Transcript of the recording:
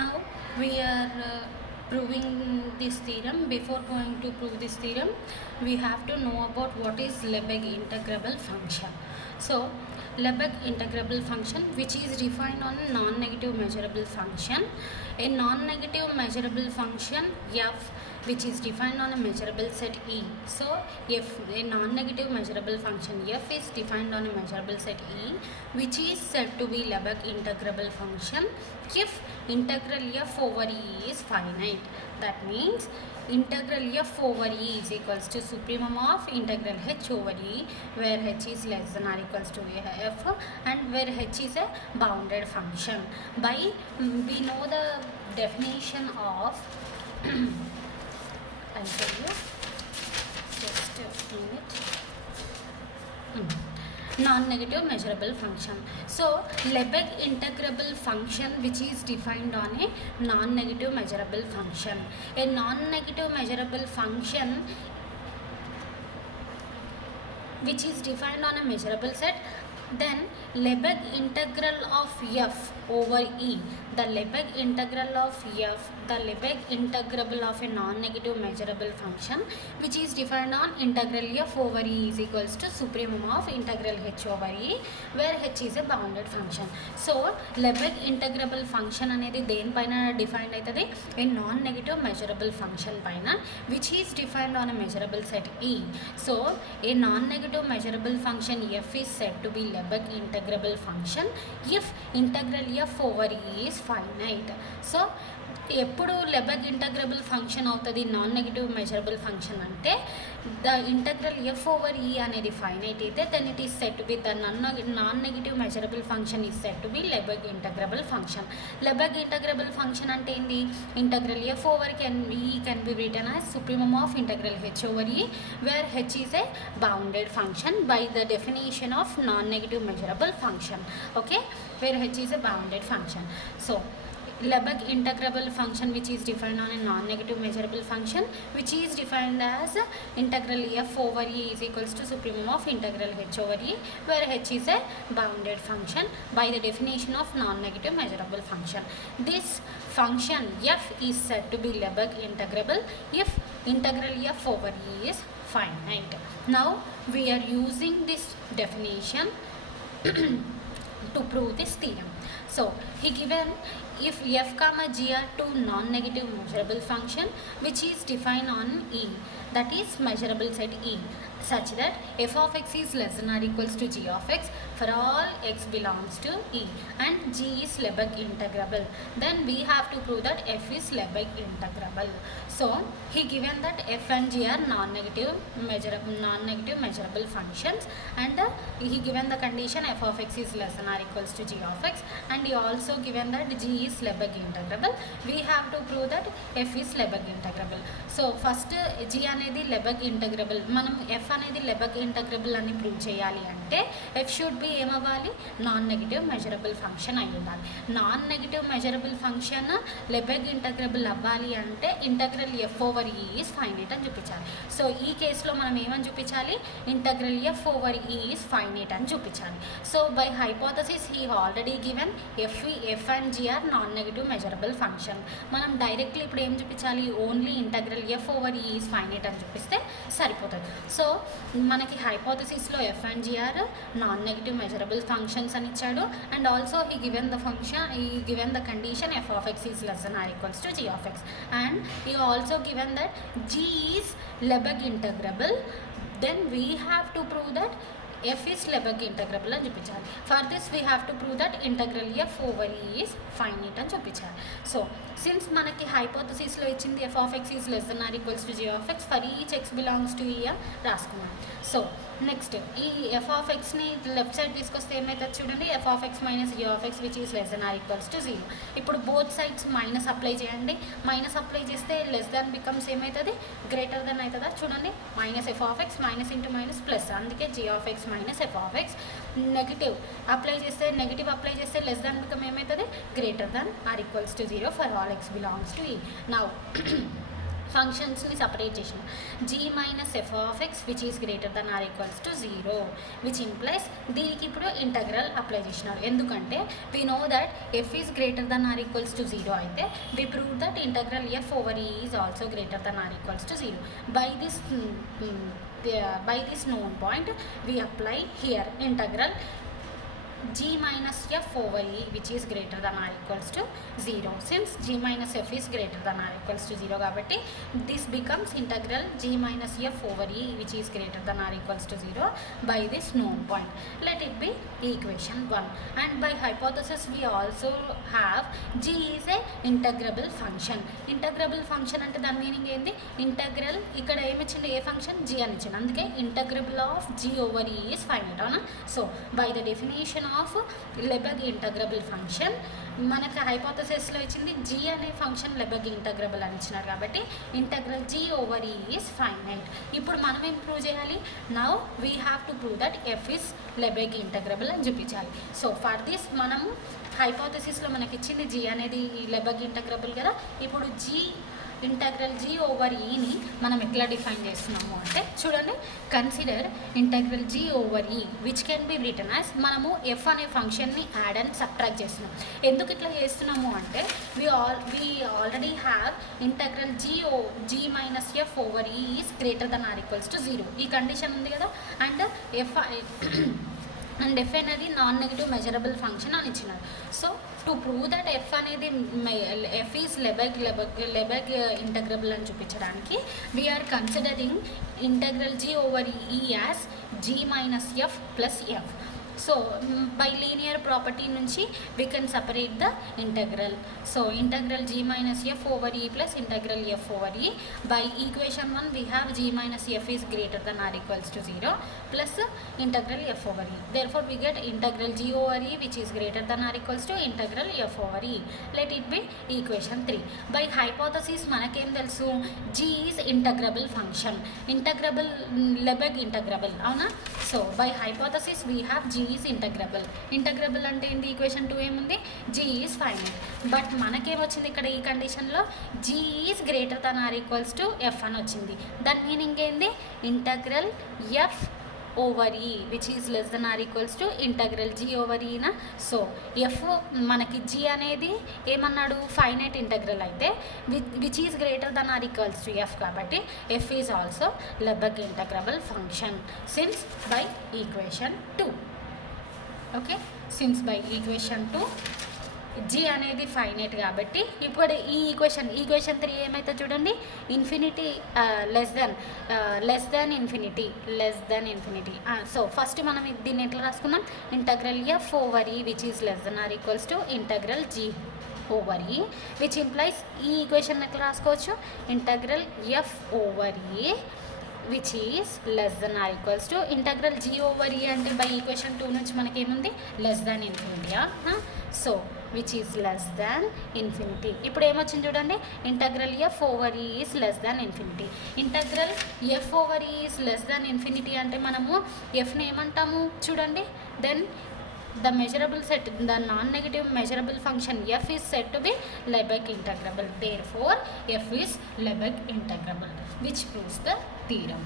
Now we are proving this theorem. Before going to prove this theorem, we have to know about what is Lebesgue integrable function. So Lebesgue integrable function, which is defined on a non-negative measurable function. A non-negative measurable function f, which is defined on a measurable set E. So if a non-negative measurable function f is defined on a measurable set E, which is said to be Lebesgue integrable function if integral f over E is finite. That means integral f over E is equals to supremum of integral h over E, where h is less than or equals to f and where h is a bounded function. By we know the definition of I'll tell you, just a minute. Non-negative measurable function. So Lebesgue integrable function, which is defined on a non-negative measurable function. A non-negative measurable function which is defined on a measurable set, then Lebesgue integral of f over E, the Lebesgue integral of f, the Lebesgue integrable of a non-negative measurable function which is defined on integral f over E is equals to supremum of integral h over E, where h is a bounded function. So Lebesgue integrable function అనేది దేనిపైన డిఫైన్ అవుతుంది? ఏ non negative measurable function పైన, which is defined on a measurable set E. So a non-negative measurable function f is said to be Lebesgue integrable function if integral f over E is finite. So ఎప్పుడు Lebesgue integrable function అవుతుంది non negative measurable function అంటే the integral f over E అనేది finite అయితే then it is set to be the non negative measurable function is set to be Lebesgue integrable function. Lebesgue integrable function అంటే ఏంటి? Integral f over can be written as supremum of integral h over E, where h is a bounded function by the definition of non negative measurable function. Okay, where h is a bounded function. So Lebesgue integrable function which is defined on a non-negative measurable function which is defined as integral f over E is equals to supremum of integral h over E, where h is a bounded function by the definition of non-negative measurable function. This function f is said to be Lebesgue integrable if integral f over E is finite. Now we are using this definition to prove this theorem. So he given if f comma g are two non-negative measurable function which is defined on E, that is measurable set E, such that f of x is less than or equals to g of x for all x belongs to E and g is Lebesgue integrable, then we have to prove that f is Lebesgue integrable. So he given that f and g are non-negative measurable functions, and he given the condition f of x is less than or equals to g of x, and he also given that g is Lebesgue integrable. We have to prove that f is Lebesgue integrable. So first g అనేది Lebesgue integrable, మనం f అనేది Lebesgue integrable అని prove చేయాలి అంటే f should be ఏమవ్వాలి? Non negative measurable function అయి ఉండాలి. Non negative measurable function Lebesgue integrable అవ్వాలి అంటే integral f over E is finite అని చూపించాలి. సో ఈ కేసులో మనం ఏమని చూపించాలి? Integral f over E is finite అని చూపించాలి. So by hypothesis he already given f and g are non negative measurable function. మనం డైరెక్ట్లీ ఇప్పుడు ఏం చూపించాలి? Only integral f over E is finite అని చూపిస్తే సరిపోతుంది. సో మనకి హైపోథసిస్లో f and g are non negative measurable functions అని ఇచ్చాడు, and also he given the condition f of x is less than or equals to g of x, and he also given that g is Lebesgue integrable. Then we have to prove that f is Lebesgue integrable అని చూపించాలి. For this we have to prove that integral f over E is finite అని చూపించాలి. So since మనకి హైపోథసిస్లో ఇచ్చింది f of x is less than or equals to g of x for each x belongs to E రాసుకున్నాం. So next ఈ f of xని left side తీసుకొస్తే ఏమవుతుంది చూడండి, f of x minus g of x which is less then or equals to 0. ఇప్పుడు both sides minus apply చేయండి. Minus apply చేస్తే less than becomes ఏమవుతుంది? గ్రేటర్ దెన్ అవుతుందా? చూడండి, minus f of x minus into minus plus, అందుకే g of x minus f of x. Negative apply చేస్తే less than become ఏమవుతుంది? Greater than or equals to 0 for all x belongs to E. Now ఫంక్షన్స్ని separate చేసిన g minus f of x which is greater than or equals to 0 which implies దీనికి ఇప్పుడు integral apply చేసినారు. ఎందుకంటే we know that f is greater than or equals to 0 అయితే we prove that integral f over E is also greater than or equals to 0. By this known point we apply here integral g minus f over e which is greater than or equals to 0. Since g minus f is greater than or equals to 0 కాబట్టి this becomes integral g minus f over e which is greater than or equals to 0 by this known point. Let it be equation 1. And by hypothesis we also have g is a integrable function. Integrable function అంటే దాని మీనింగ్ ఏంటి? ఇంటగ్రల్ ఇక్కడ ఏమిచ్చింది? ఏ function g అని ఇచ్చింది, అందుకే integrable of g over e is finite అవునా. So by the definition of Lebesgue integrable function మనకి హైపోథసిస్లో ఇచ్చింది g అనే ఫంక్షన్ లెబెగ్ ఇంటగ్రబుల్ అని ఇచ్చినారు కాబట్టి integral g over e is finite. ఇప్పుడు మనం ఏం ప్రూవ్ చేయాలి? Now we have to prove that f is Lebesgue integrable అని చూపించాలి. సో ఫర్ దిస్ మనము హైపోథసిస్లో మనకి ఇచ్చింది g అనేది లెబెగ్ ఇంటగ్రబుల్ కదా. ఇప్పుడు ఇంటగ్రల్ g ఓవర్ ఈని మనం ఎట్లా డిఫైన్ చేస్తున్నాము అంటే చూడండి, consider integral g over E which can be return as మనము ఎఫ్ అనే ఫంక్షన్ని యాడ్ అండ్ సబ్ట్రాక్ట్ చేస్తున్నాం. ఎందుకు ఇట్లా చేస్తున్నాము అంటే we already have integral g minus f over E is greater than or equals to 0 ఈ కండిషన్ ఉంది కదా. అండ్ ఎఫ్ అనేది నాన్ నెగిటివ్ మెజరబుల్ ఫంక్షన్ అని ఇచ్చినారు. So to prove that f అనేది ఎఫ్ ఈజ్ లెబెగ్ ఇంటగ్రబుల్ అని చూపించడానికి we are considering integral g over E as g minus f plus f. So by linear property నుంచి we can separate the integral. So integral g minus f over E plus integral f over E. By equation 1 we have g minus f is greater than or equals to 0 plus integral f over E. Therefore we get integral g over E which is greater than or equals to integral f over E. Let it be equation 3. By hypothesis మనకేం తెలుసు? g is integrable function, integrable Lebesgue integrable అవునా. So by hypothesis we have g is integrable. Integrable అంటే ఏంటి? Equation 2 ఏముంది? g is finite. But మనకేమొచ్చింది ఇక్కడ ఈ కండిషన్లో? g is greater than or equals to f అని వచ్చింది. దాని మీనింగ్ ఏంది? Integral f over E which is less then or equals to integral g over ఈనా. సో ఎఫ్ మనకి g అనేది ఏమన్నాడు? ఫైనైట్ ఇంటగ్రల్ అయితే which is greater than or equals to f కాబట్టి f is also Lebesgue integrable function since by equation 2. Okay, since by equation 2 g అనేది finite కాబట్టి ఇప్పుడు ఈ ఈక్వేషన్ 3 ఏమైతే చూడండి, infinity less then infinity. So first మనం దీన్ని ఎట్లా రాసుకున్నాం? Integral f over E which is less then or equals to integral g over E which implies ఈ ఈక్వేషన్ ఎట్లా రాసుకోవచ్చు? Integral f over E which is less then or equals to integral g over E అంటే by equation 2 నుంచి మనకి ఏముంది? Less than ఇన్ఫినిటీయా. So which is less than infinity. ఇప్పుడు ఏమొచ్చింది చూడండి, integral f over E is less than infinity. Integral f over E is less than infinity అంటే మనము ఎఫ్ని ఏమంటాము చూడండి, then the measurable set, the non-negative measurable function f is said to be Lebesgue integrable. Therefore f is Lebesgue integrable, which proves the theorem.